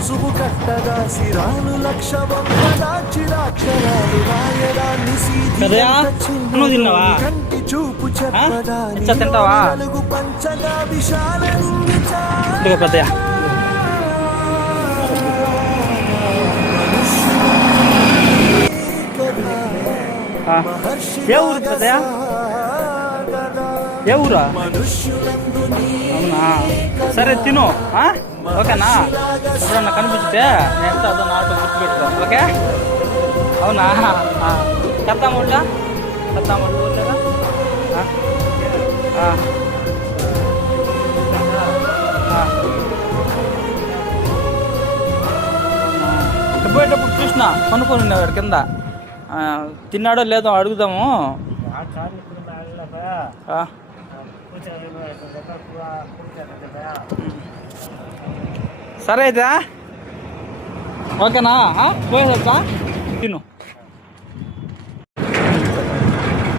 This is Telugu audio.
రుసువు కట్టగా సిరాలు లక్ష దాక్షరాక్షరాలు రాయడాన్ని కంటి చూపు చెప్పదాలుగు పంచగా విశాలంగి ఏ ఊరా? అవునా, సరే తిను, ఓకేనా? ఎప్పుడన్నా కనిపిస్తే నెక్స్ట్ అదో నాతో గుర్తుపెట్టుకో, ఓకే? అవునా, చెప్తాముట్లా ఊర్లేదా? పోయేటప్పుడు చూసిన కొనుక్కొని ఉన్నాడు కింద, తిన్నాడో లేదో అడుగుదాము. సరే అయితే ఓకేనా, పోయేదా తిను.